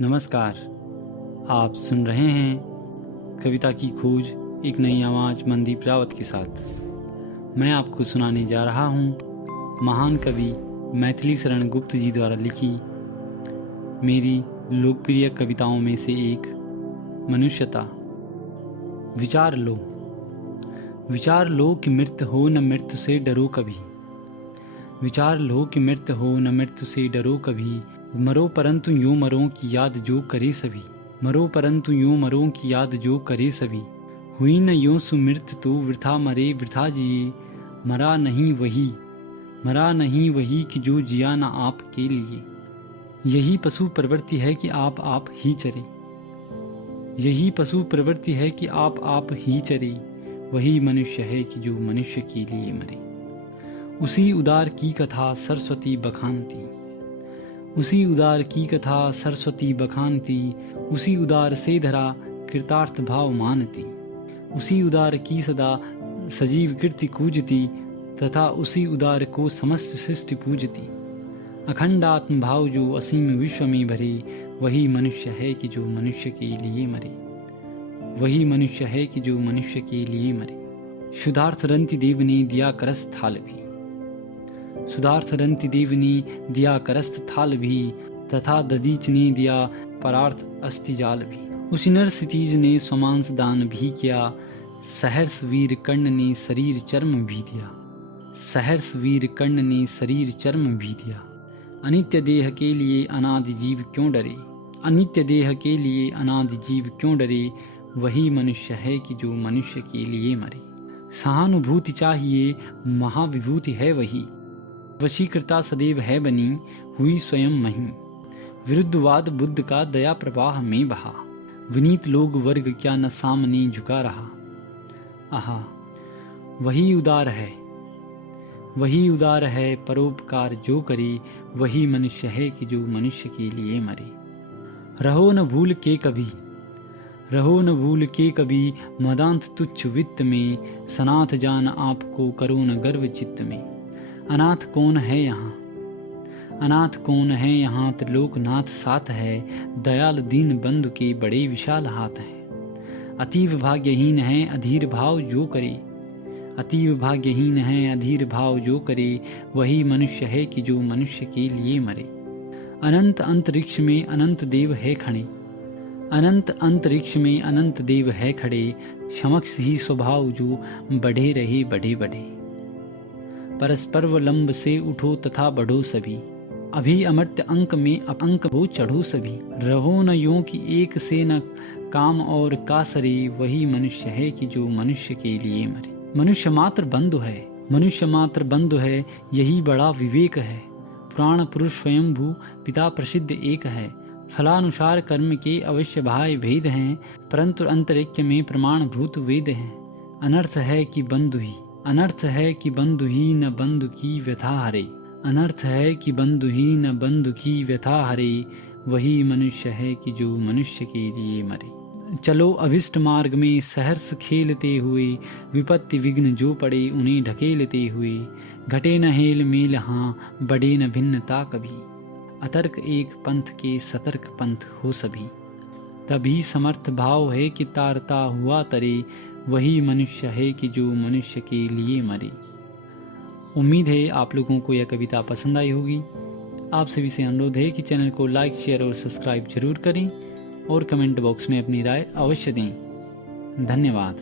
नमस्कार, आप सुन रहे हैं कविता की खोज एक नई आवाज़ मनदीप रावत के साथ। मैं आपको सुनाने जा रहा हूँ महान कवि मैथिली शरण गुप्त जी द्वारा लिखी मेरी लोकप्रिय कविताओं में से एक मनुष्यता। विचार लो कि मृत्यु हो न मृत्यु से डरो कभी। विचार लो कि मृत्यु हो न मृत्यु से डरो कभी। मरो परंतु यूं मरो की याद जो करे सभी। मरो परंतु यूं मरो की याद जो करे सभी। हुई न यूं सुमृत्यु तो वृथा मरे वृथा जिए। मरा नहीं वही कि जो जिया न आपके लिए। यही पशु प्रवृत्ति है कि आप ही चरे। यही पशु प्रवृत्ति है कि आप ही चरे। वही मनुष्य है कि जो मनुष्य के लिए मरे। उसी उदार की कथा सरस्वती बखानती। उसी उदार की कथा सरस्वती बखानती। उसी उदार से धरा कृतार्थ भाव मानती। उसी उदार की सदा सजीव कीर्ति कूजती तथा उसी उदार को समस्त सृष्टि पूजती। अखंड आत्म भाव जो असीम विश्व में भरे। वही मनुष्य है कि जो मनुष्य के लिए मरे। वही मनुष्य है कि जो मनुष्य के लिए मरे। शुद्धार्थ रंति देव ने दिया करस थाल भी। सुधार्थ रंति देव ने दिया करस्त थाल भी। तथा ददीच ने दिया परार्थ अस्तिजाल भी। उसी नर सितीज ने स्वमांस दान भी किया। सहर्ष वीर कर्ण ने शरीर चर्म भी दिया। सहर्ष वीर कर्ण ने शरीर चर्म भी दिया। अनित्य देह के लिए अनादि जीव क्यों डरे। अनित्य देह के लिए अनादि जीव क्यों डरे। वही मनुष्य है कि जो मनुष्य के लिए मरे। सहानुभूति चाहिए महाविभूति है वही। वशीकृता सदैव है बनी हुई स्वयं मही। विरुद्धवाद बुद्ध का दया प्रवाह में बहा। विनीत लोग वर्ग क्या न सामने झुका रहा। आहा, वही उदार है परोपकार जो करे। वही मनुष्य है कि जो मनुष्य के लिए मरे। रहो न भूल के कभी मदांत तुच्छ वित्त में। सनाथ जान आपको करो न गर्व चित्त में। अनाथ कौन है यहाँ त्रिलोकनाथ साथ है। दयाल दीन बंधु के बड़े विशाल हाथ हैं। अतीव भाग्यहीन है अधीर भाव जो करे। अतीव भाग्यहीन है अधीर भाव जो करे। वही मनुष्य है कि जो मनुष्य के लिए मरे। अनंत अंतरिक्ष में अनंत देव है खड़े। अनंत अंतरिक्ष में अनंत देव है खड़े। समक्ष ही स्वभाव जो बढ़े रहे बढ़े बढ़े। परस्परवलंब से उठो तथा बढ़ो सभी। अभी अमर्त्य अंक में अपंक हो चढ़ो सभी। रहो न यूं कि एक से न काम और का सरे। वही मनुष्य है कि जो मनुष्य के लिए मरे। मनुष्य मात्र बंधु है यही बड़ा विवेक है। पुराण पुरुष स्वयंभू पिता प्रसिद्ध एक है। फलानुसार कर्म के अवश्य भाय भेद हैं। परंतु अंतरिक्ष में प्रमाण भूत वेद हैं। अनर्थ है कि बंधु ही न बंधु की व्यथा हरे। अनर्थ है कि बंधु ही न बंधु की व्यथा हरे। वही मनुष्य है कि जो मनुष्य के लिए मरे। चलो अभिष्ट मार्ग में सहर्ष खेलते हुए। विपत्ति विघ्न जो पड़े उन्हें ढकेलते हुए। घटे न हेल मेल हाँ बढ़े न भिन्नता कभी। अतर्क एक पंथ के सतर्क पंथ हो सभी। तभी समर्थ भाव है कि तारता हुआ तरे। वही मनुष्य है कि जो मनुष्य के लिए मरे। उम्मीद है आप लोगों को यह कविता पसंद आई होगी। आप सभी से अनुरोध है कि चैनल को लाइक शेयर और सब्सक्राइब जरूर करें और कमेंट बॉक्स में अपनी राय अवश्य दें। धन्यवाद।